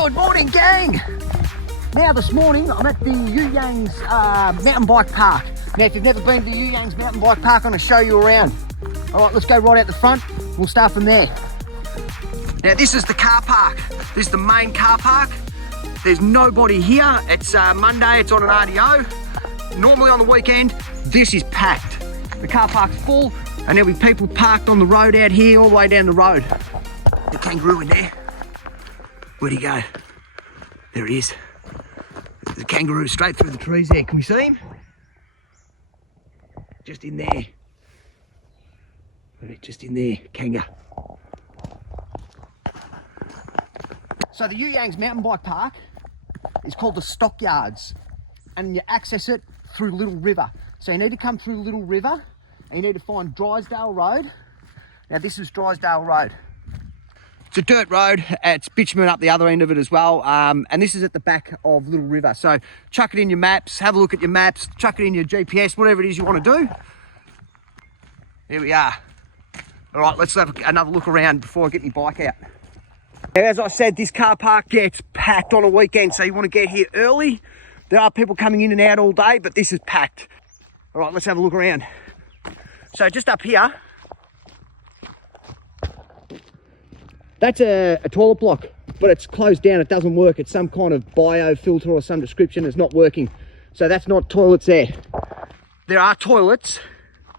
Good morning, gang. Now this morning I'm at the YANGS mountain bike park. Now if you've never been to the YANGS mountain bike park, I'm going to show you around. All right, let's go right out the front. We'll start from there. Now this is the car park. This is the main car park. There's nobody here. It's Monday, it's on an RDO. Normally on the weekend, this is packed. The car park's full and there'll be people parked on the road out here all the way down the road. The kangaroo in there. Where'd he go? There he is. There's a kangaroo straight through the trees there. Can we see him? Just in there. Just in there, kanga. So the YANGS mountain bike park is called the Stockyards, and you access it through Little River. So you need to come through Little River and you need to find Drysdale Road. Now this is Drysdale Road. It's a dirt road, it's bitumen up the other end of it as well, and this is at the back of Little River. So chuck it in your maps, have a look at your maps, chuck it in your GPS, whatever it is you want to do. Here we are. All right, let's have another look around before I get my bike out. Now, as I said, this car park gets packed on a weekend, so you want to get here early. There are people coming in and out all day, but this is packed. All right, let's have a look around. So just up here, that's a toilet block, but it's closed down, it doesn't work. It's some kind of biofilter or some description, it's not working. So that's not toilets there. There are toilets,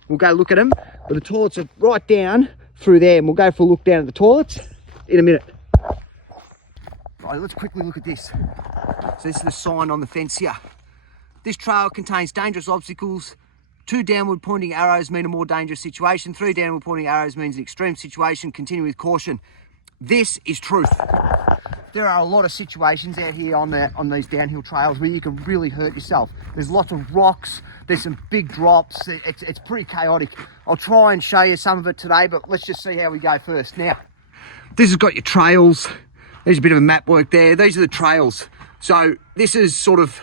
we'll go look at them, but the toilets are right down through there, and we'll go for a look down at the toilets in a minute. Right, let's quickly look at this. So this is the sign on the fence here. This trail contains dangerous obstacles. 2 downward pointing arrows mean a more dangerous situation. 3 downward pointing arrows means an extreme situation. Continue with caution. This is truth. There are a lot of situations out here on these downhill trails where you can really hurt yourself. There's lots of rocks, there's some big drops, it's pretty chaotic. I'll try and show you some of it today, but let's just see how we go first. Now, this has got your trails. There's a bit of a map work there. These are the trails. So this is sort of,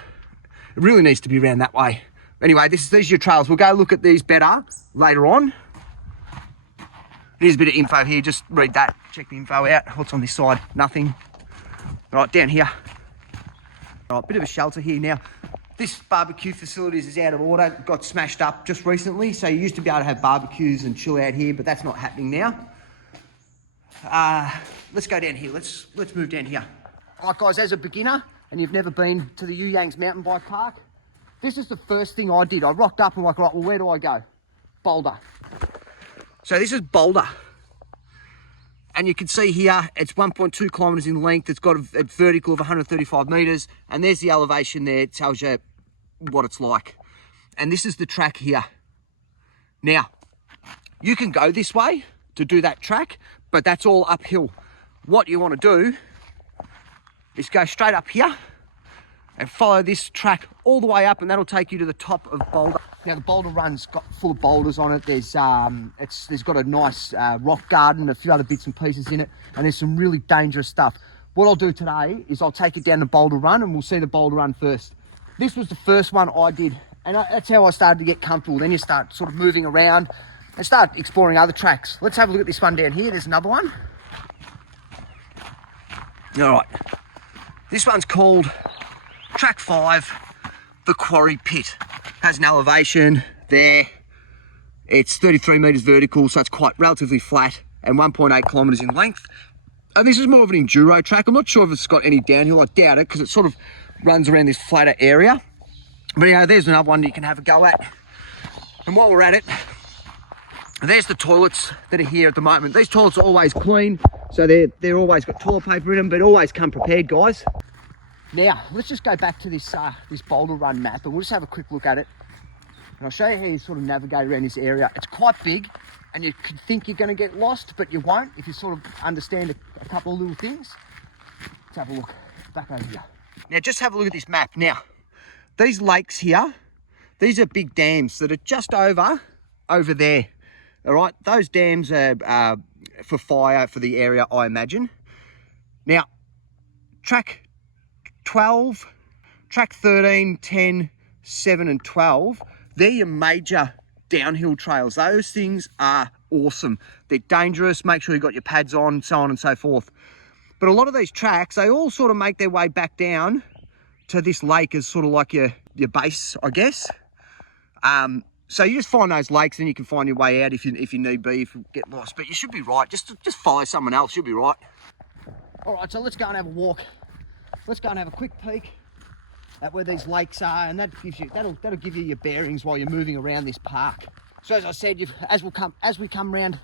it really needs to be around that way. Anyway, these are your trails. We'll go look at these better later on. Here's a bit of info here, just read that, check the info out. What's on this side? Nothing. Right, down here. Right, bit of a shelter here now. This barbecue facilities is out of order, got smashed up just recently, so you used to be able to have barbecues and chill out here, but that's not happening now. Let's go down here, let's move down here. All right guys, as a beginner, and you've never been to the YANGS mountain bike park, this is the first thing I did. I rocked up and like, right, well, where do I go? Boulder. So this is Boulder, and you can see here it's 1.2 kilometres in length. It's got a vertical of 135 metres, and there's the elevation there. It tells you what it's like. And this is the track here. Now, you can go this way to do that track, but that's all uphill. What you want to do is go straight up here and follow this track all the way up, and that'll take you to the top of Boulder. Now the boulder run's got full of boulders on it. There's got a nice rock garden, a few other bits and pieces in it, and there's some really dangerous stuff. What I'll do today is I'll take you down the boulder run, and we'll see the boulder run first. This was the first one I did, and that's how I started to get comfortable. Then you start sort of moving around and start exploring other tracks. Let's have a look at this one down here. There's another one. All right, this one's called Track 5, the Quarry Pit. Has an elevation there. It's 33 metres vertical, so it's quite relatively flat, and 1.8 kilometres in length. And this is more of an enduro track. I'm not sure if it's got any downhill. I doubt it, because it sort of runs around this flatter area. But yeah, there's another one you can have a go at. And while we're at it, there's the toilets that are here at the moment. These toilets are always clean, so they're always got toilet paper in them, but always come prepared, guys. Now, let's just go back to this boulder run map, and we'll just have a quick look at it. And I'll show you how you sort of navigate around this area. It's quite big, and you could think you're going to get lost, but you won't if you sort of understand a couple of little things. Let's have a look back over here. Now, just have a look at this map. Now, these lakes here, these are big dams that are just over there. All right, those dams are for fire for the area, I imagine. Now, track 12, track 13, 10, 7 and 12, they're your major downhill trails. Those things are awesome. They're dangerous. Make sure you've got your pads on, so on and so forth. But a lot of these tracks, they all sort of make their way back down to this lake as sort of like your base, I guess. So you just find those lakes and you can find your way out if you need be, if you get lost. But you should be right. Just follow someone else, you'll be right. All right, so let's go and have a walk. Let's go and have a quick peek at where these lakes are, and that gives you that'll give you your bearings while you're moving around this park. So as I said, as we come around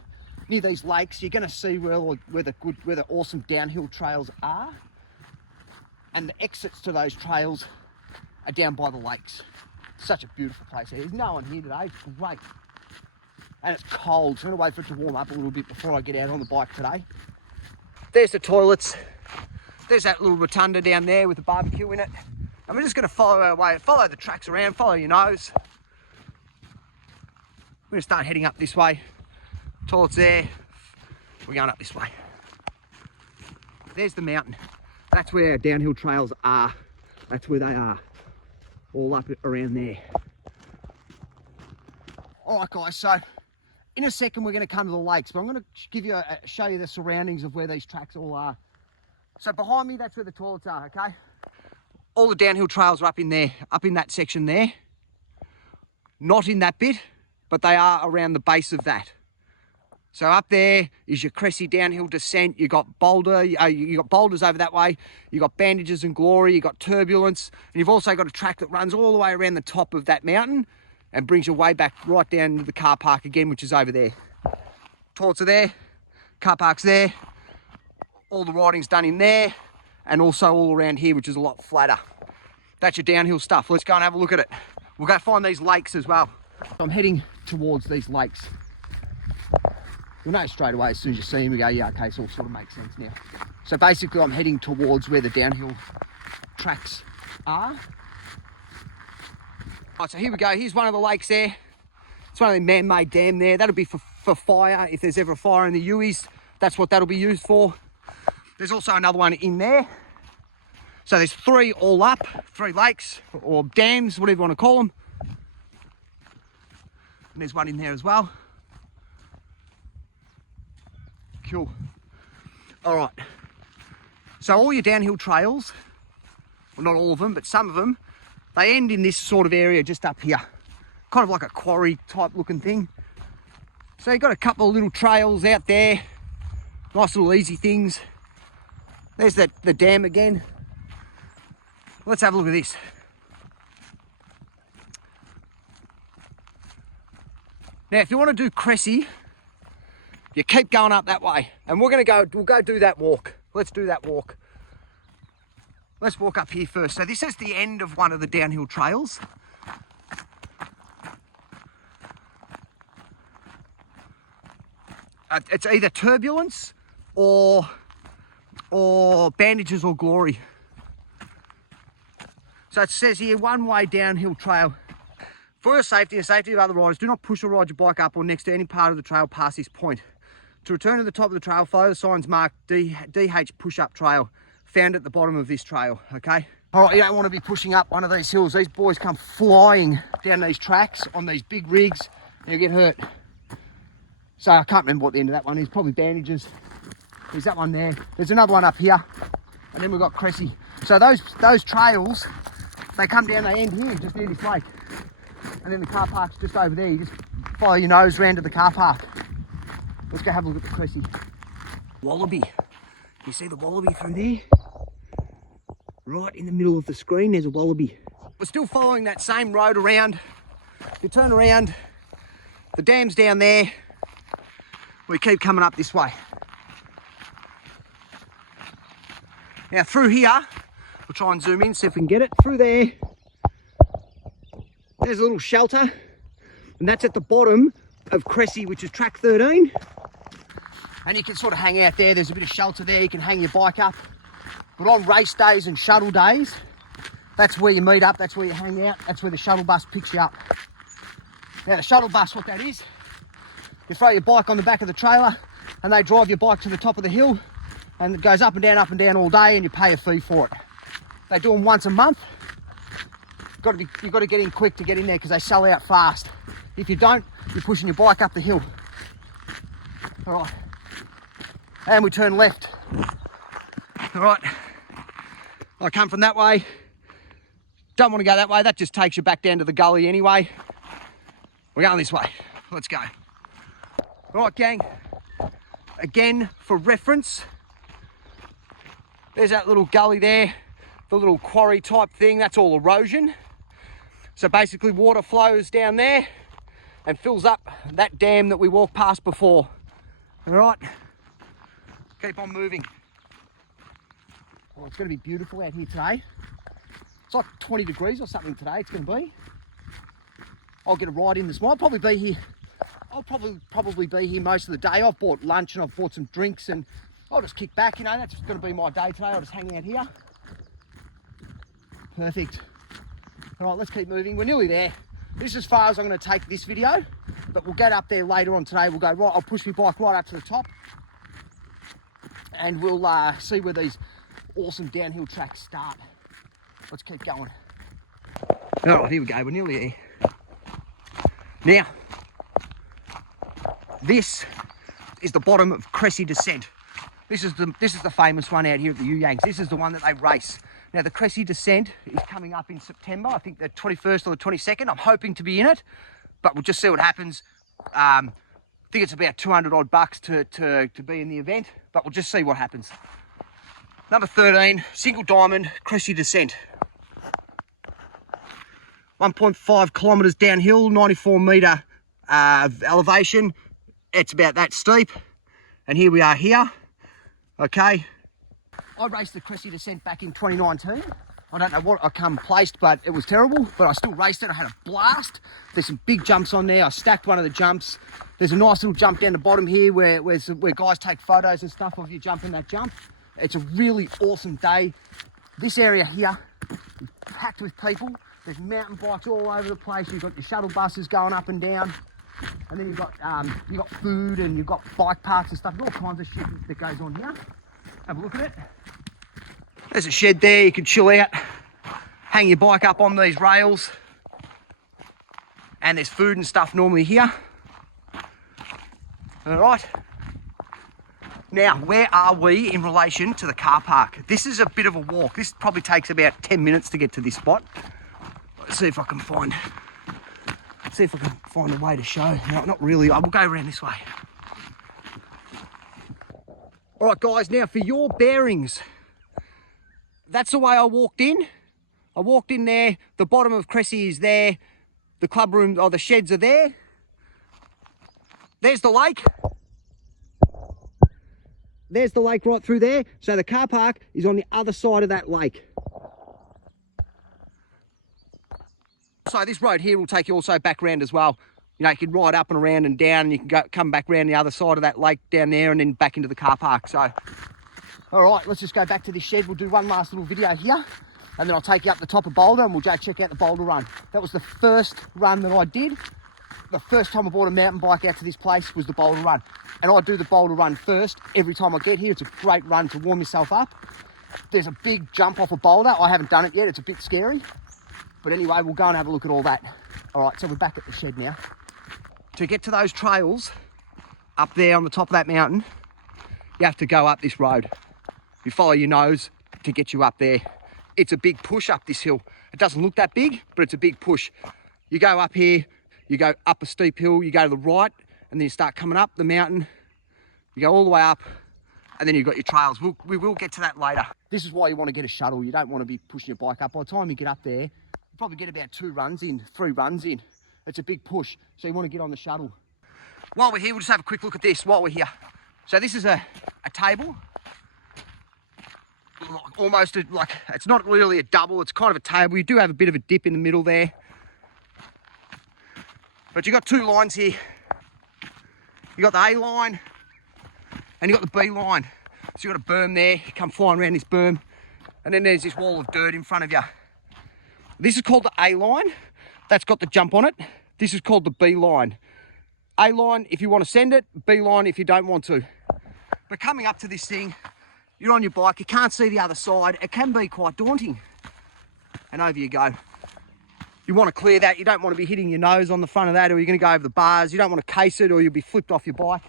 near these lakes, you're going to see where the awesome downhill trails are, and the exits to those trails are down by the lakes. Such a beautiful place. There's no one here today. It's great, and it's cold. So I'm going to wait for it to warm up a little bit before I get out on the bike today. There's the toilets. There's that little rotunda down there with the barbecue in it. And we're just going to follow our way, follow the tracks around, follow your nose. We're going to start heading up this way. Toilets there. We're going up this way. There's the mountain. That's where our downhill trails are. That's where they are. All up around there. All right, guys, so in a second we're going to come to the lakes, but I'm going to show you the surroundings of where these tracks all are. So behind me, that's where the toilets are, okay? All the downhill trails are up in there, up in that section there. Not in that bit, but they are around the base of that. So up there is your Cressy downhill descent. You got you got boulders over that way. You got Bandages and Glory. You got Turbulence, and you've also got a track that runs all the way around the top of that mountain and brings your way back right down to the car park again, which is over there. Toilets are there, car park's there. All the riding's done in there, and also all around here, which is a lot flatter. That's your downhill stuff. Let's go and have a look at it. We'll go find these lakes as well. I'm heading towards these lakes. You'll know straight away as soon as you see them, you go, yeah, okay, so it all sort of makes sense now. So basically I'm heading towards where the downhill tracks are. Right, so here we go. Here's one of the lakes there. It's one of the man-made dam there. That'll be for fire. If there's ever a fire in the Youies, that's what that'll be used for. There's also another one in there. So there's three all up, 3 lakes or dams, whatever you want to call them. And there's one in there as well. Cool. All right. So all your downhill trails, well, not all of them, but some of them, they end in this sort of area just up here. Kind of like a quarry type looking thing. So you've got a couple of little trails out there. Nice little easy things. There's the dam again. Let's have a look at this. Now, if you want to do Cressy, you keep going up that way, and we'll go do that walk. Let's do that walk. Let's walk up here first. So this is the end of one of the downhill trails. It's either Turbulence or Bandages or Glory. So it says here, one-way downhill trail. For your safety and the safety of other riders, do not push or ride your bike up or next to any part of the trail past this point. To return to the top of the trail, follow the signs marked DH push-up trail, found at the bottom of this trail, okay? All right, you don't want to be pushing up one of these hills. These boys come flying down these tracks on these big rigs, and you'll get hurt. So I can't remember what the end of that one is, probably Bandages. There's that one there. There's another one up here, and then we've got Cressy. So those trails, they come down, they end here, just near this lake. And then the car park's just over there. You just follow your nose round to the car park. Let's go have a look at the Cressy. Wallaby. You see the wallaby through there? Right in the middle of the screen, there's a wallaby. We're still following that same road around. If you turn around, the dam's down there. We keep coming up this way. Now through here, we'll try and zoom in, see if we can get it. Through there, there's a little shelter, and that's at the bottom of Cressy, which is track 13. And you can sort of hang out there. There's a bit of shelter there. You can hang your bike up. But on race days and shuttle days, that's where you meet up. That's where you hang out. That's where the shuttle bus picks you up. Now the shuttle bus, what that is, you throw your bike on the back of the trailer and they drive your bike to the top of the hill, and it goes up and down all day, and you pay a fee for it. They do them once a month. You've got to get in quick to get in there because they sell out fast. If you don't, you're pushing your bike up the hill. All right. And we turn left. All right, I come from that way. Don't want to go that way. That just takes you back down to the gully anyway. We're going this way. Let's go. All right, gang. Again, for reference, there's that little gully there, the little quarry type thing. That's all erosion. So basically water flows down there and fills up that dam that we walked past before. All right, keep on moving. Oh, it's going to be beautiful out here today. It's like 20 degrees or something today it's going to be. I'll get a ride in this morning. I'll probably be here. I'll probably be here most of the day. I've bought lunch and I've bought some drinks and I'll just kick back, you know, that's going to be my day today. I'll just hang out here. Perfect. All right, let's keep moving. We're nearly there. This is as far as I'm going to take this video, but we'll get up there later on today. We'll go right, I'll push my bike right up to the top and we'll see where these awesome downhill tracks start. Let's keep going. All right, here we go. We're nearly here. Now, this is the bottom of Cressy Descent. This is the famous one out here at the Youies. This is the one that they race. Now, the Cressy Descent is coming up in September. I think the 21st or the 22nd. I'm hoping to be in it, but we'll just see what happens. I think it's about 200 odd bucks to be in the event, but we'll just see what happens. Number 13, single diamond, Cressy Descent. 1.5 kilometres downhill, 94 metre elevation. It's about that steep. And here we are here. Okay. I raced the Cressy Descent back in 2019. I don't know what I come placed, but it was terrible. But I still raced it. I had a blast. There's some big jumps on there. I stacked one of the jumps. There's a nice little jump down the bottom here where guys take photos and stuff of you jumping that jump. It's a really awesome day. This area here is packed with people. There's mountain bikes all over the place. You've got your shuttle buses going up and down. And then you've got food and you've got bike parks and stuff. All kinds of shit that goes on here. Have a look at it. There's a shed there. You can chill out. Hang your bike up on these rails. And there's food and stuff normally here. All right. Now, where are we in relation to the car park? This is a bit of a walk. This probably takes about 10 minutes to get to this spot. Let's see if I can find a way to show. No, not really. I will go around this way. All right, guys. Now, for your bearings, that's the way I walked in. I walked in there. The bottom of Cressy is there. The club room or the sheds are there. There's the lake. There's the lake right through there. So the car park is on the other side of that lake. So this road here will take you also back round as well. You know, you can ride up and around and down and you can come back round the other side of that lake down there and then back into the car park. So, all right, let's just go back to this shed. We'll do one last little video here and then I'll take you up the top of Boulder and we'll go check out the Boulder run. That was the first run that I did. The first time I bought a mountain bike out to this place was the Boulder run. And I do the Boulder run first every time I get here. It's a great run to warm yourself up. There's a big jump off a boulder. I haven't done it yet. It's a bit scary. But anyway, we'll go and have a look at all that. All right, so we're back at the shed now. To get to those trails up there on the top of that mountain, you have to go up this road. You follow your nose to get you up there. It's a big push up this hill. It doesn't look that big, but it's a big push. You go up here, you go up a steep hill, you go to the right, and then you start coming up the mountain. You go all the way up, and then you've got your trails. We will get to that later. This is why you want to get a shuttle. You don't want to be pushing your bike up. By the time you get up there, you probably get about 3 runs in. It's a big push, so you want to get on the shuttle. While we're here, we'll just have a quick look at this while we're here. So this is a table. Almost like, it's not really a double, it's kind of a table. You do have a bit of a dip in the middle there. But you've got 2 lines here. You got the A line and you got the B line. So you've got a berm there, you come flying around this berm, and then there's this wall of dirt in front of you. This is called the A line. That's got the jump on it. This is called the B line. A line if you want to send it, B line if you don't want to. But coming up to this thing, you're on your bike, you can't see the other side. It can be quite daunting. And over you go. You want to clear that. You don't want to be hitting your nose on the front of that, or you're going to go over the bars. You don't want to case it or you'll be flipped off your bike.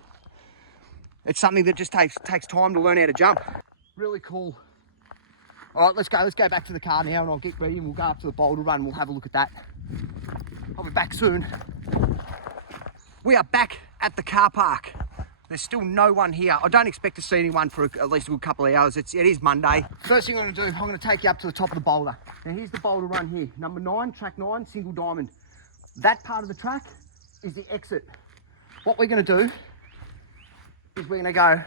It's something that just takes time to learn how to jump. Really cool All right, let's go back to the car now and I'll get ready and we'll go up to the boulder run and we'll have a look at that. I'll be back soon. We are back at the car park. There's still no one here. I don't expect to see anyone for at least a good couple of hours. It is Monday. First thing I'm going to do, I'm going to take you up to the top of the boulder. Now here's the boulder run here. Number 9, track 9, single diamond. That part of the track is the exit. What we're going to do is we're going to go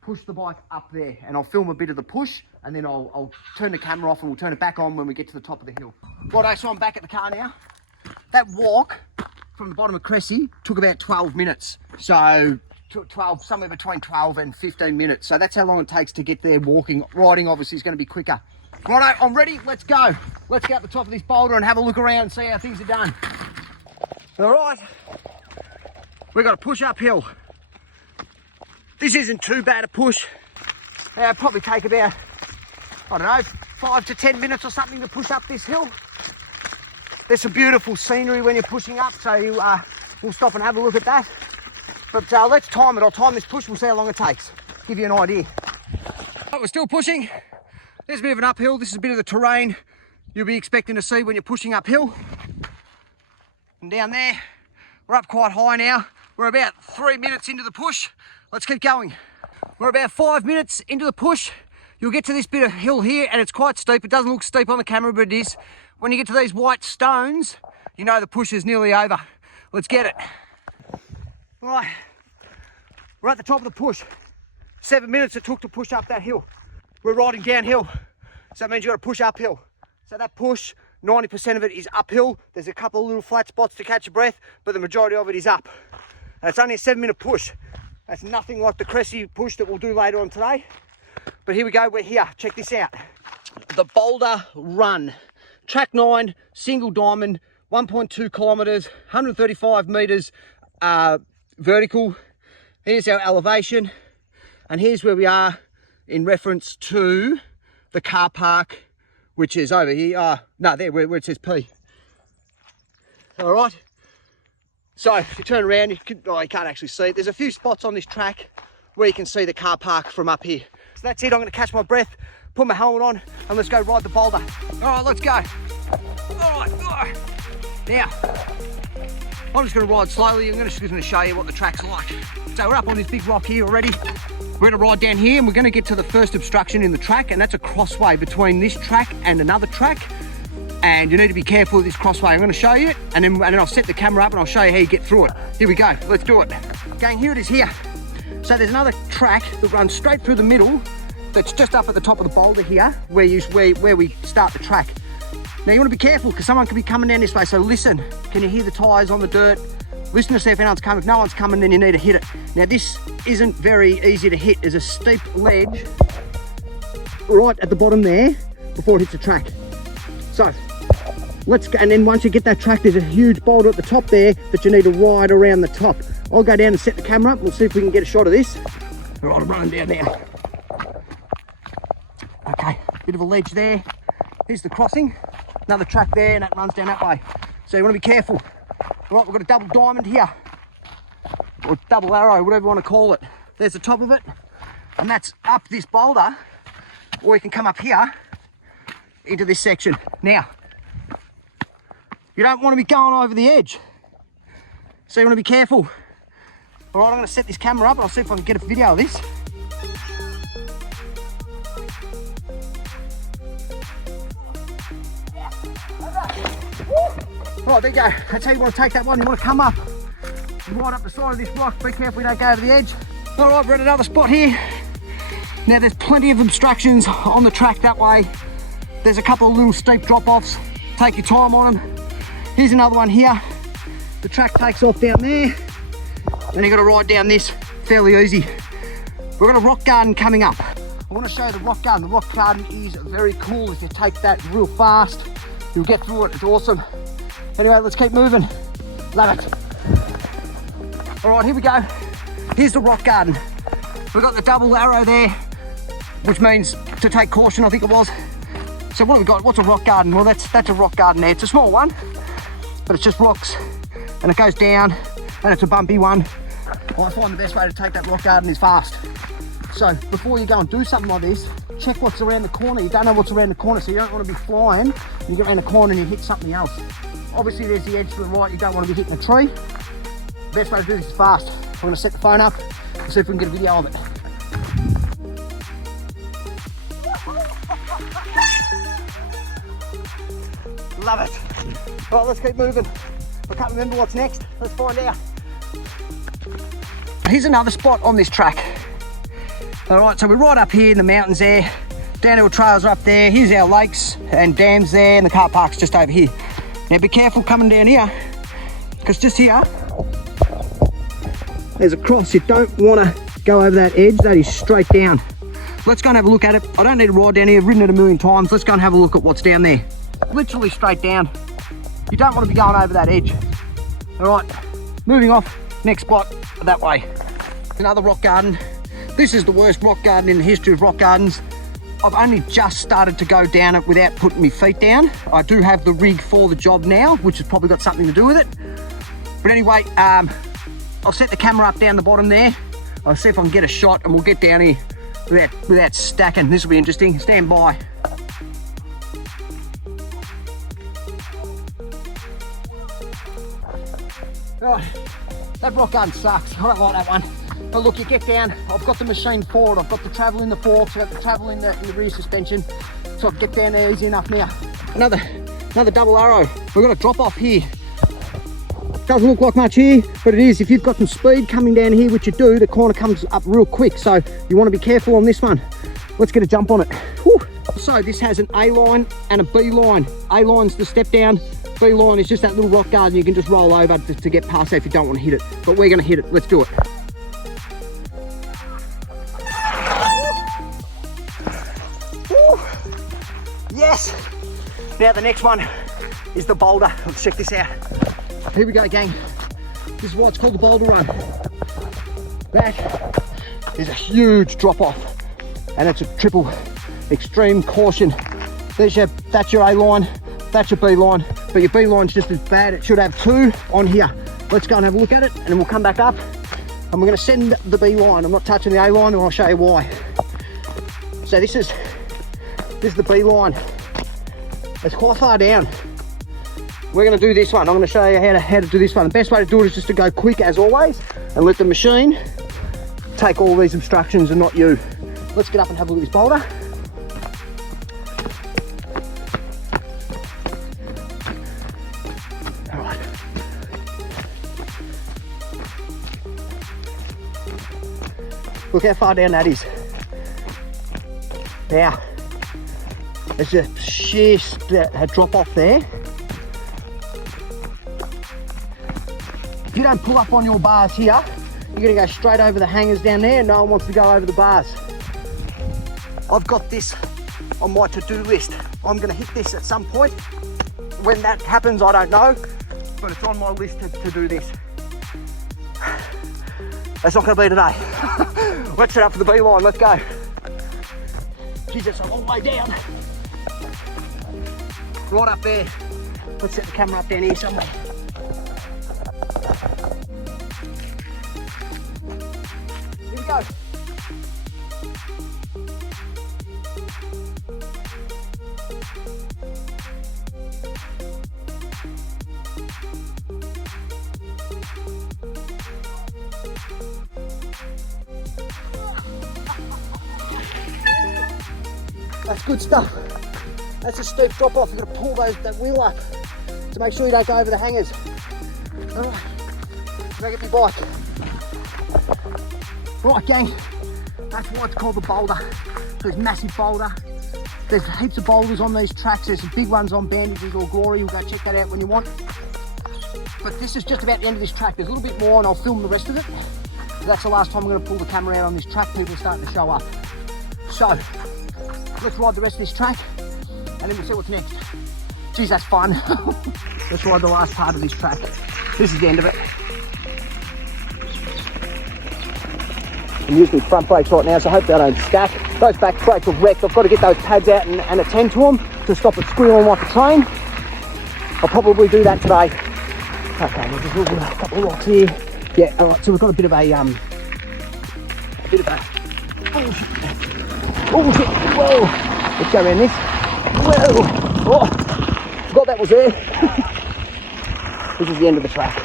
push the bike up there and I'll film a bit of the push and then I'll turn the camera off and we'll turn it back on when we get to the top of the hill. Righto, so I'm back at the car now. That walk from the bottom of Cressy took about 12 minutes. So 12, somewhere between 12 and 15 minutes. So that's how long it takes to get there walking. Riding obviously is going to be quicker. Righto, I'm ready, let's go. Let's get up the top of this boulder and have a look around and see how things are done. All right, we've got to push uphill. This isn't too bad a push. It'll probably take about, I don't know, 5 to 10 minutes or something to push up this hill. There's some beautiful scenery when you're pushing up, so we'll stop and have a look at that. But let's time it. I'll time this push, we'll see how long it takes. Give you an idea. But we're still pushing. There's a bit of an uphill. This is a bit of the terrain you'll be expecting to see when you're pushing uphill. And down there, we're up quite high now. We're about 3 minutes into the push. Let's keep going. We're about 5 minutes into the push. You'll get to this bit of hill here and it's quite steep. It doesn't look steep on the camera, but it is. When you get to these white stones, you know the push is nearly over. Let's get it. Right, we're at the top of the push. 7 minutes it took to push up that hill. We're riding downhill, so that means you've got to push uphill. So that push, 90% of it is uphill. There's a couple of little flat spots to catch your breath, but the majority of it is up. And it's only a 7-minute push. That's nothing like the Cressy push that we'll do later on today. But here we go, we're here, check this out. The Boulder Run, track 9, single diamond, 1.2 kilometres, 135 metres vertical. Here's our elevation, and here's where we are in reference to the car park, which is over here. No, there where it says P. All right. So if you turn around, you can't actually see it. There's a few spots on this track where you can see the car park from up here. So that's it. I'm going to catch my breath, put my helmet on, and let's go ride the boulder. All right, let's go. All right. Now, I'm just going to ride slowly. I'm just going to show you what the track's like. So we're up on this big rock here already. We're going to ride down here and we're going to get to the first obstruction in the track, and that's a crossway between this track and another track. And you need to be careful of this crossway. I'm going to show you it, and then I'll set the camera up and I'll show you how you get through it. Here we go, let's do it. Gang, here it is here. So there's another track that runs straight through the middle that's just up at the top of the boulder here, where we start the track. Now you want to be careful because someone could be coming down this way, so listen. Can you hear the tyres on the dirt? Listen to see if anyone's coming. If no one's coming, then you need to hit it. Now this isn't very easy to hit. There's a steep ledge right at the bottom there before it hits the track. So let's go, and then once you get that track, there's a huge boulder at the top there that you need to ride around the top. I'll go down and set the camera up. We'll see if we can get a shot of this. All right, I'm running down now. Okay, bit of a ledge there. Here's the crossing. Another track there, and that runs down that way. So you want to be careful. All right, we've got a double diamond here, or double arrow, whatever you want to call it. There's the top of it, and that's up this boulder, or you can come up here into this section. Now, you don't want to be going over the edge, so you want to be careful. All right, I'm going to set this camera up and I'll see if I can get a video of this. Right, there you go. That's how you want to take that one. You want to come up right up the side of this rock. Be careful you don't go over the edge. All right, we're at another spot here. Now there's plenty of obstructions on the track that way. There's a couple of little steep drop-offs. Take your time on them. Here's another one here. The track takes off down there. Then you've got to ride down this fairly easy. We've got a rock garden coming up. I want to show you the rock garden. The rock garden is very cool. If you take that real fast, you'll get through it. It's awesome. Anyway, let's keep moving. Love it. All right, here we go. Here's the rock garden. We've got the double arrow there, which means to take caution, I think it was. So what have we got? What's a rock garden? Well, that's a rock garden there. It's a small one, but it's just rocks, and it goes down, and it's a bumpy one. Well, I find the best way to take that rock garden is fast. So before you go and do something like this, check what's around the corner. You don't know what's around the corner, so you don't want to be flying. You get around the corner and you hit something else. Obviously there's the edge to the right, you don't want to be hitting a tree. Best way to do this is fast. I'm going to set the phone up and see if we can get a video of it. Love it. Right, let's keep moving. I can't remember what's next. Let's find out. Here's another spot on this track. All right, so we're right up here in the mountains there. Downhill trails are up there. Here's our lakes and dams there, and the car park's just over here. Now be careful coming down here, because just here, there's a cross. You don't want to go over that edge. That is straight down. Let's go and have a look at it. I don't need to ride down here. I've ridden it a million times. Let's go and have a look at what's down there. Literally straight down. You don't want to be going over that edge. All right, moving off. Next spot, that way. Another rock garden. This is the worst rock garden in the history of rock gardens. I've only just started to go down it without putting my feet down. I do have the rig for the job now, which has probably got something to do with it. But anyway, I'll set the camera up down the bottom there. I'll see if I can get a shot and we'll get down here without stacking. This will be interesting. Stand by. Right, that rock garden sucks. I don't like that one. But look, you get down. I've got the machine forward. I've got the travel in the forks. I've got the travel in the rear suspension. So I can get down there easy enough now. Another double arrow. We've got a drop off here. Doesn't look like much here, but it is. If you've got some speed coming down here, which you do, the corner comes up real quick. So you want to be careful on this one. Let's get a jump on it. Whew. So this has an A line and a B line. A line's the step down. B line is just that little rock garden you can just roll over to get past that if you don't want to hit it. But we're going to hit it. Let's do it. Woo. Yes. Now the next one is the boulder. Let's check this out. Here we go, gang. This is why it's called the boulder run. That is a huge drop off, and it's a triple extreme caution. That's your A line, that's your B line, but your B line's just as bad. It should have two on here. Let's go and have a look at it, and then we'll come back up and we're going to send the B line. I'm not touching the A line, and I'll show you why. So this is the B line. It's quite far down. We're going to do this one. I'm going to show you how to do this one. The best way to do it is just to go quick as always and let the machine take all these instructions and not you. Let's get up and have a look at this boulder. All right. Look how far down that is. Now, there's a sheer drop off there. If you don't pull up on your bars here, you're going to go straight over the hangers down there, and no one wants to go over the bars. I've got this on my to-do list. I'm going to hit this at some point. When that happens, I don't know, but it's on my list to do this. That's not going to be today. Let's set up for the B line. Let's go. Geez, it's a long way down. Right up there. Let's set the camera up down here somewhere. Here we go. That's good stuff. That's a steep drop off. You've got to pull that wheel up to make sure you don't go over the hangers. All right, make it my bike. Right, gang, that's why it's called the boulder. There's massive boulder. There's heaps of boulders on these tracks. There's some big ones on Bandages or Glory. You'll go check that out when you want. But this is just about the end of this track. There's a little bit more and I'll film the rest of it. That's the last time I'm going to pull the camera out on this track. People are starting to show up. So, let's ride the rest of this track and then we'll see what's next. Geez, that's fun. Let's ride the last part of this track. This is the end of it. I'm using front brakes right now, so I hope they don't stack. Those back brakes are wrecked. I've got to get those pads out and attend to them to stop it squealing like a train. I'll probably do that today. Okay, we'll just look at a couple of rocks here. Yeah, all right, so we've got a bit of a Oh shit, whoa, let's go around this. Whoa, oh, forgot that was there. This is the end of the track.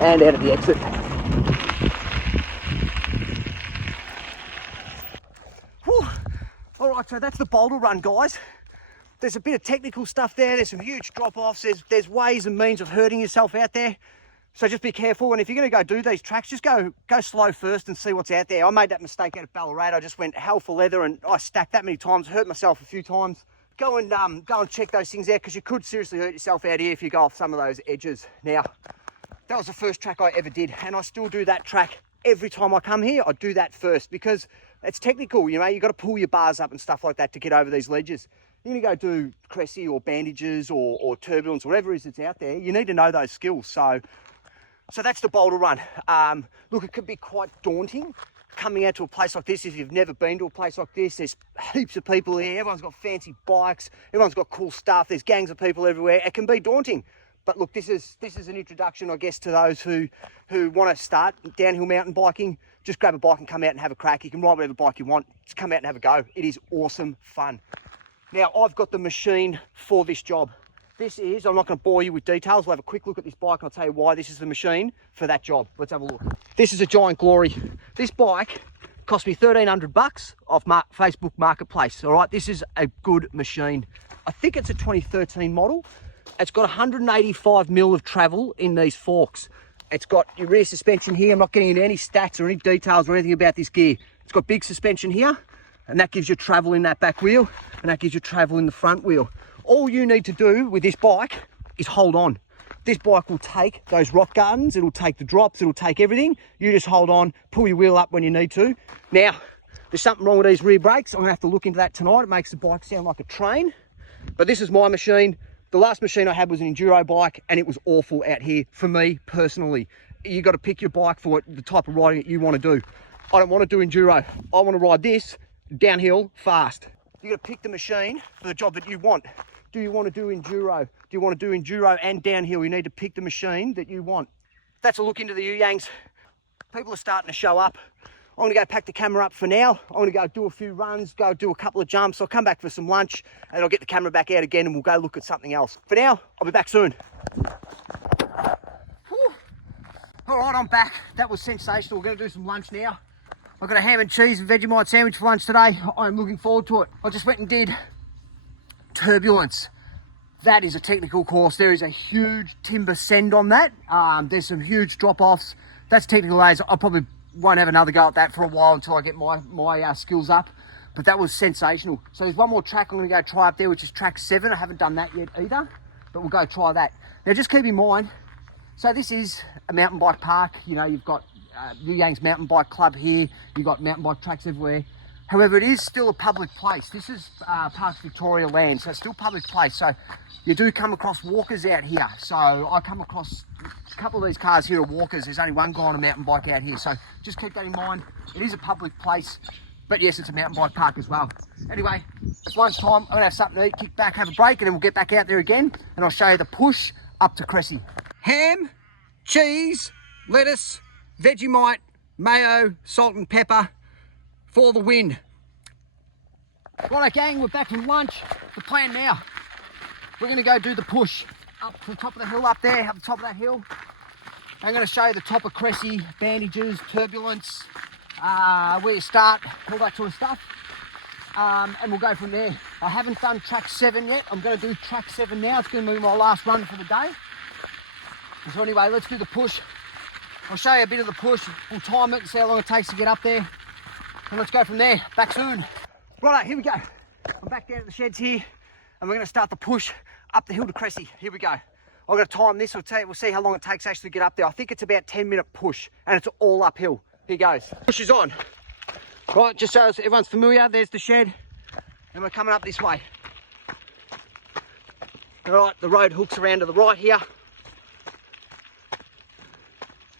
And out of the exit. Alright, so that's the boulder run, guys. There's a bit of technical stuff there, there's some huge drop-offs, there's ways and means of hurting yourself out there. So just be careful, and if you're going to go do these tracks, just go slow first and see what's out there. I made that mistake out of Ballarat. I just went hell for leather and I stacked that many times, hurt myself a few times. Go and check those things out, because you could seriously hurt yourself out here if you go off some of those edges. Now, that was the first track I ever did, and I still do that track every time I come here. I do that first because it's technical, you know, you've got to pull your bars up and stuff like that to get over these ledges. You're going to go do Cressy or bandages or turbulence, whatever it is that's out there. You need to know those skills. So that's the boulder run. Look, it could be quite daunting coming out to a place like this. If you've never been to a place like this, there's heaps of people here. Everyone's got fancy bikes. Everyone's got cool stuff. There's gangs of people everywhere. It can be daunting. But look, this is an introduction, I guess, to those who want to start downhill mountain biking. Just grab a bike and come out and have a crack. You can ride whatever bike you want. Just come out and have a go. It is awesome fun. Now, I've got the machine for this job. This is, I'm not going to bore you with details. We'll have a quick look at this bike and I'll tell you why this is the machine for that job. Let's have a look. This is a Giant Glory. This bike cost me $1,300 off Facebook Marketplace. All right, this is a good machine. I think it's a 2013 model. It's got 185 mil of travel in these forks. It's got your rear suspension here. I'm not getting into any stats or any details or anything about this gear. It's got big suspension here, and that gives you travel in that back wheel, and that gives you travel in the front wheel. All you need to do with this bike is hold on. This bike will take those rock gardens, it'll take the drops, it'll take everything. You just hold on, pull your wheel up when you need to. Now, there's something wrong with these rear brakes. I'm gonna have to look into that tonight. It makes the bike sound like a train, but this is my machine. The last machine I had was an enduro bike, and it was awful out here for me personally. You got to pick your bike for the type of riding that you want to do. I don't want to do enduro. I want to ride this downhill fast. You got to pick the machine for the job that you want. Do you want to do enduro? Do you want to do enduro and downhill? You need to pick the machine that you want. That's a look into the Youies. People are starting to show up. I'm going to go pack the camera up for now. I'm going to go do a few runs, go do a couple of jumps. I'll come back for some lunch and I'll get the camera back out again and we'll go look at something else. For now, I'll be back soon. Whew. All right, I'm back. That was sensational. We're going to do some lunch now. I've got a ham and cheese and Vegemite sandwich for lunch today. I'm looking forward to it. I just went and did turbulence. That is a technical course. There is a huge timber send on that. There's some huge drop-offs. That's technical days. I'll probably won't have another go at that for a while until I get my skills up, but that was sensational. So there's one more track I'm going to go try up there, which is track 7. I haven't done that yet either, but we'll go try that. Now just keep in mind, so this is a mountain bike park. You know, you've got YANGS mountain bike club here, you've got mountain bike tracks everywhere. However, it is still a public place. This is Parks Victoria land, so it's still public place. So you do come across walkers out here. So I come across a couple of these cars here are walkers. There's only one guy on a mountain bike out here. So just keep that in mind. It is a public place, but yes, it's a mountain bike park as well. Anyway, it's lunchtime. I'm gonna have something to eat, kick back, have a break, and then we'll get back out there again, and I'll show you the push up to Cressy. Ham, cheese, lettuce, Vegemite, mayo, salt and pepper, for the win. Right, gang, we're back from lunch. The plan now, we're going to go do the push up to the top of the hill up there, up the top of that hill. I'm going to show you the top of Cressy, bandages, turbulence, where you start, all that sort of stuff. And we'll go from there. I haven't done track 7 yet. I'm going to do track 7 now. It's going to be my last run for the day. So anyway, let's do the push. I'll show you a bit of the push. We'll time it and see how long it takes to get up there. And let's go from there. Back soon. Right, here we go. I'm back down at the sheds here, and we're going to start the push up the hill to Cressy. Here we go. I've got to time this. We'll see how long it takes actually to get up there. I think it's about 10-minute push, and it's all uphill. Here goes. Push is on. Right, just so everyone's familiar, there's the shed, and we're coming up this way. All right, the road hooks around to the right here.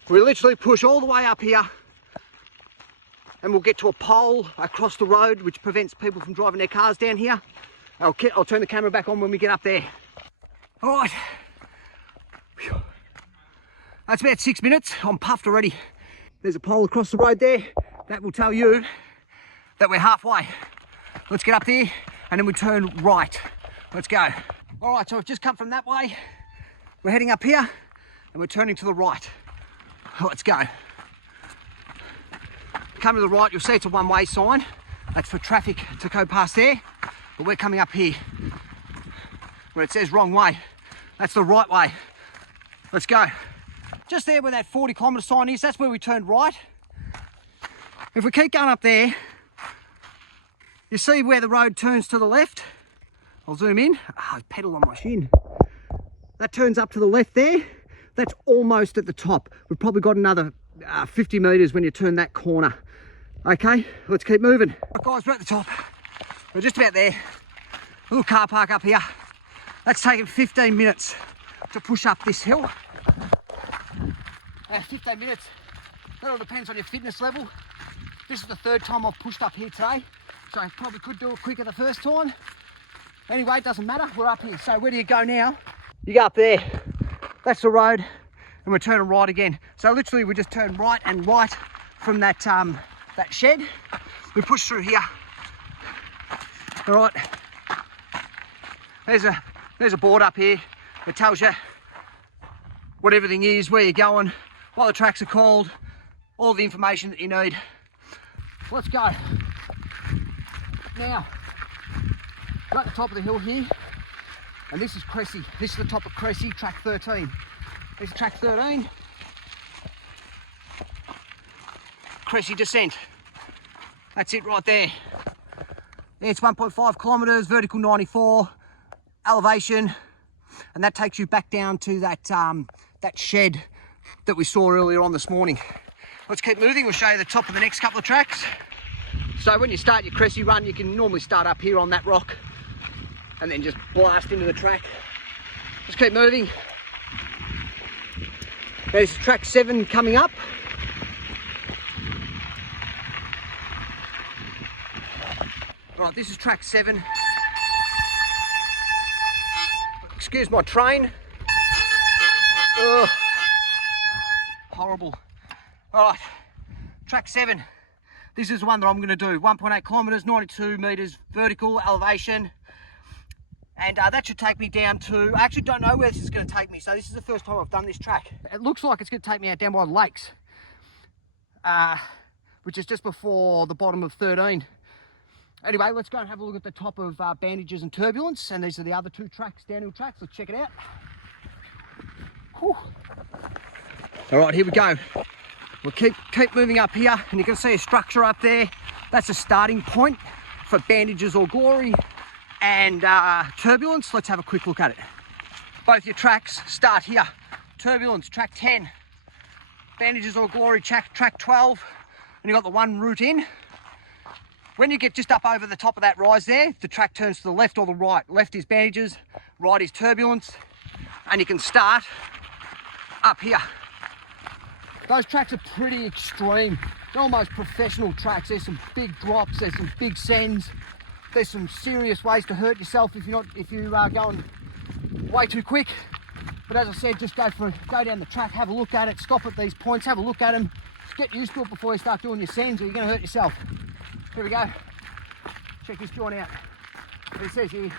We literally push all the way up here, and we'll get to a pole across the road which prevents people from driving their cars down here. I'll turn the camera back on when we get up there. All right, That's about 6 minutes. I'm puffed already. There's a pole across the road there. That will tell you that we're halfway. Let's get up there and then we turn right. Let's go. All right, so we've just come from that way. We're heading up here and we're turning to the right. Let's go. Come to the right, you'll see it's a one-way sign. That's for traffic to go past there. But we're coming up here where it says wrong way. That's the right way. Let's go. Just there where that 40-kilometre sign is, that's where we turned right. If we keep going up there, you see where the road turns to the left. I'll zoom in. I pedal on my shin. That turns up to the left there. That's almost at the top. We've probably got another 50 metres when you turn that corner. Okay, let's keep moving. Right, guys, we're at the top. We're just about there. A little car park up here. That's taken 15 minutes to push up this hill. 15 minutes. That all depends on your fitness level. This is the third time I've pushed up here today, so I probably could do it quicker the first time. Anyway, it doesn't matter, we're up here. So where do you go now? You go up there, that's the road, and we're turning right again. So literally we just turn right and right from that that shed. We push through here. All right, there's a board up here that tells you what everything is, where you're going, what the tracks are called, all the information that you need. Let's go. Now, we're at the top of the hill here, and this is Cressy. This is the top of Cressy, track 13. This is track 13. Cressy descent. That's it right there. It's 1.5 kilometres, vertical 94, elevation, and that takes you back down to that that shed that we saw earlier on this morning. Let's keep moving. We'll show you the top of the next couple of tracks. So when you start your Cressy run, you can normally start up here on that rock and then just blast into the track. Let's keep moving. There's track 7 coming up. Right, this is track 7. Excuse my train. Ugh. Horrible. All right, track 7. This is the one that I'm going to do. 1.8 kilometres, 92 metres vertical elevation. And that should take me down to, I actually don't know where this is going to take me. So this is the first time I've done this track. It looks like it's going to take me out down by the lakes, which is just before the bottom of 13. Anyway, let's go and have a look at the top of Bandages and Turbulence. And these are the other 2 tracks, downhill tracks. Let's check it out. Whew. All right, here we go. We'll keep moving up here, and you can see a structure up there. That's a starting point for Bandages or Glory and Turbulence. Let's have a quick look at it. Both your tracks start here. Turbulence, track 10. Bandages or Glory, track 12. And you've got the one route in. When you get just up over the top of that rise there, the track turns to the left or the right. Left is Bandages, right is Turbulence, and you can start up here. Those tracks are pretty extreme. They're almost professional tracks. There's some big drops, there's some big sends, there's some serious ways to hurt yourself if you are going way too quick. But as I said, just go down the track, have a look at it, stop at these points, have a look at them, just get used to it before you start doing your sends, or you're going to hurt yourself. Here we go. Check this joint out. It says here,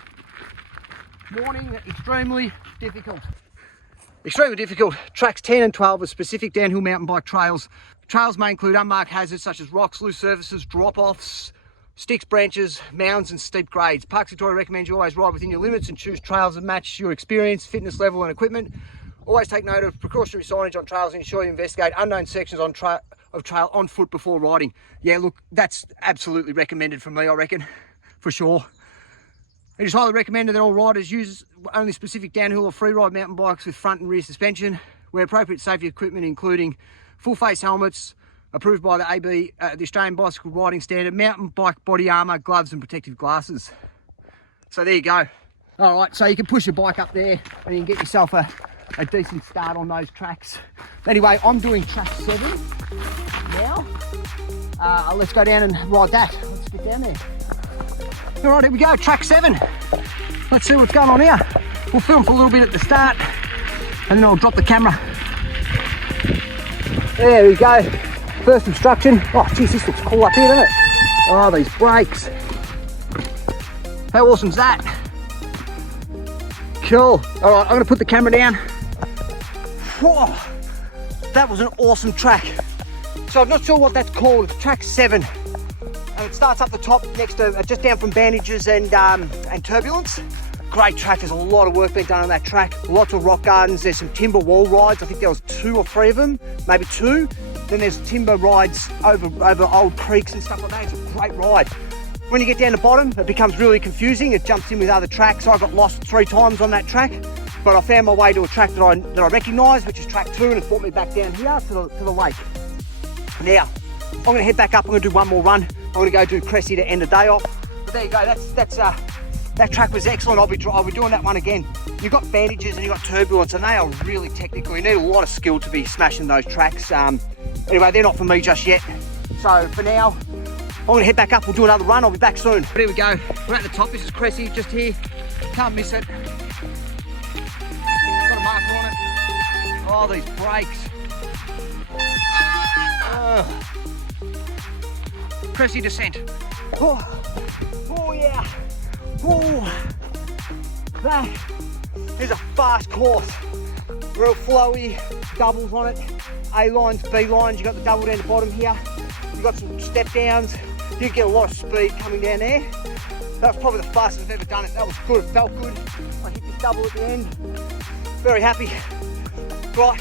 warning, extremely difficult. Extremely difficult. Tracks 10 and 12 are specific downhill mountain bike trails. Trails may include unmarked hazards such as rocks, loose surfaces, drop-offs, sticks, branches, mounds and steep grades. Parks Victoria recommends you always ride within your limits and choose trails that match your experience, fitness level and equipment. Always take note of precautionary signage on trails and ensure you investigate unknown sections of trail on foot before riding. Yeah, look, that's absolutely recommended from me, I reckon, for sure. It is highly recommended that all riders use only specific downhill or freeride mountain bikes with front and rear suspension, where appropriate safety equipment including full face helmets, approved by the AB, the Australian Bicycle Riding Standard, mountain bike body armour, gloves and protective glasses. So there you go. All right, so you can push your bike up there and you can get yourself a decent start on those tracks. Anyway, I'm doing track 7 now. Let's go down and ride that. Let's get down there. All right, here we go, track 7. Let's see what's going on here. We'll film for a little bit at the start and then I'll drop the camera. There we go. First obstruction. Oh, geez, this looks cool up here, doesn't it? Oh, these brakes. How awesome's that? Cool. All right, I'm gonna put the camera down. Whoa, that was an awesome track. So I'm not sure what that's called. It's track 7. And it starts up the top next to, just down from bandages and turbulence. Great track, there's a lot of work being done on that track. Lots of rock gardens, there's some timber wall rides. I think there was 2 or 3 of them, maybe 2. Then there's timber rides over old creeks and stuff like that. It's a great ride. When you get down the bottom, it becomes really confusing. It jumps in with other tracks. I got lost 3 times on that track, but I found my way to a track that I recognise, which is track 2, and it's brought me back down here to the lake. Now, I'm gonna head back up. I'm gonna do one more run. I'm gonna go do Cressy to end the day off. But there you go, that track was excellent. I'll be doing that one again. You've got bandages and you've got turbulence, and they are really technical. You need a lot of skill to be smashing those tracks. Anyway, they're not for me just yet. So for now, I'm gonna head back up. We'll do another run. I'll be back soon. But here we go. We're at the top. This is Cressy, just here. Can't miss it. Got a marker on it. Oh, these brakes. Cressy descent. Oh yeah. Oh, that is a fast course. Real flowy, doubles on it. A lines, B lines. You got the double down the bottom here. You got some step downs. You get a lot of speed coming down there. That was probably the fastest I've ever done it. That was good. It felt good. I hit this double at the end. Very happy. Right,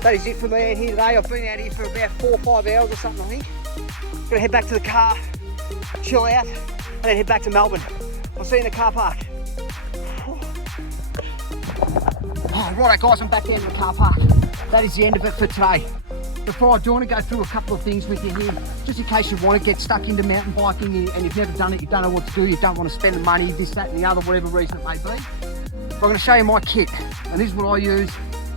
that is it for me out here today. I've been out here for about 4 or 5 hours or something, I think. Gonna head back to the car, chill out, and then head back to Melbourne. I'll see you in the car park. Oh, right guys, I'm back down in the car park. That is the end of it for today. Before I do, want to go through a couple of things with you here, just in case you want to get stuck into mountain biking and you've never done it, you don't know what to do, you don't want to spend the money, this, that and the other, whatever reason it may be. But I'm going to show you my kit, and this is what I use,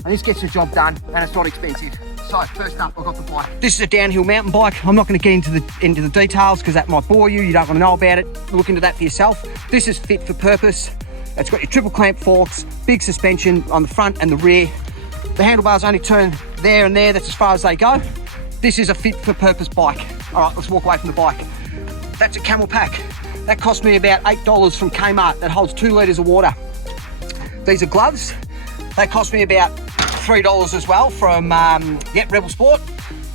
and this gets the job done, and it's not expensive. So first up, I've got the bike. This is a downhill mountain bike. I'm not going to get into the details because that might bore you. You don't want to know about it. Look into that for yourself. This is fit for purpose. It's got your triple clamp forks, big suspension on the front and the rear. The handlebars only turn there and there. That's as far as they go. This is a fit for purpose bike. All right, let's walk away from the bike. That's a camel pack. That cost me about $8 from Kmart. That holds 2 litres of water. These are gloves. They cost me about $3 as well from Rebel Sport.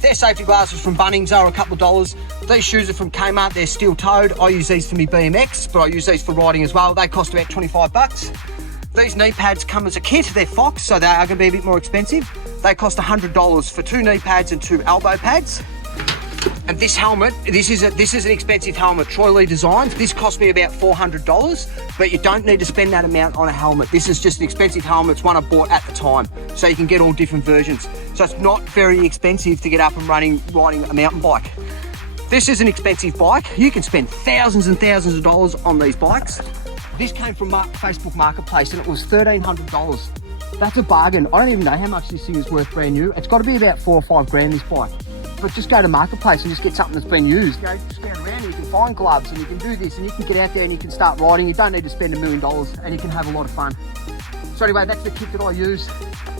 Their safety glasses from Bunnings are a couple of dollars. These shoes are from Kmart. They're steel-toed. I use these for my BMX, but I use these for riding as well. They cost about 25 bucks. These knee pads come as a kit. They're Fox, so they are going to be a bit more expensive. They cost $100 for 2 knee pads and 2 elbow pads. And this helmet, this is an expensive helmet, Troy Lee Designs. This cost me about $400, but you don't need to spend that amount on a helmet. This is just an expensive helmet. It's one I bought at the time, so you can get all different versions. So it's not very expensive to get up and riding a mountain bike. This is an expensive bike. You can spend thousands and thousands of dollars on these bikes. This came from Facebook Marketplace and it was $1,300. That's a bargain. I don't even know how much this thing is worth brand new. It's got to be about 4 or 5 grand, this bike. But just go to Marketplace and just get something that's been used. You know, just go around and you can find gloves and you can do this and you can get out there and you can start riding. You don't need to spend $1 million and you can have a lot of fun. So anyway, that's the kit that I use.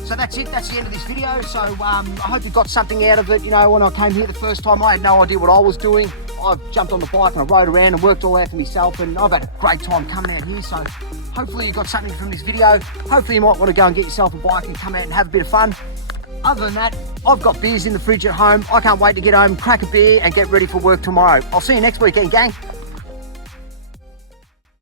So that's it, that's the end of this video. So I hope you got something out of it. You know, when I came here the first time, I had no idea what I was doing. I've jumped on the bike and I rode around and worked all out for myself, and I've had a great time coming out here. So hopefully you got something from this video. Hopefully you might want to go and get yourself a bike and come out and have a bit of fun. Other than that, I've got beers in the fridge at home. I can't wait to get home, crack a beer and get ready for work tomorrow. I'll see you next weekend, gang.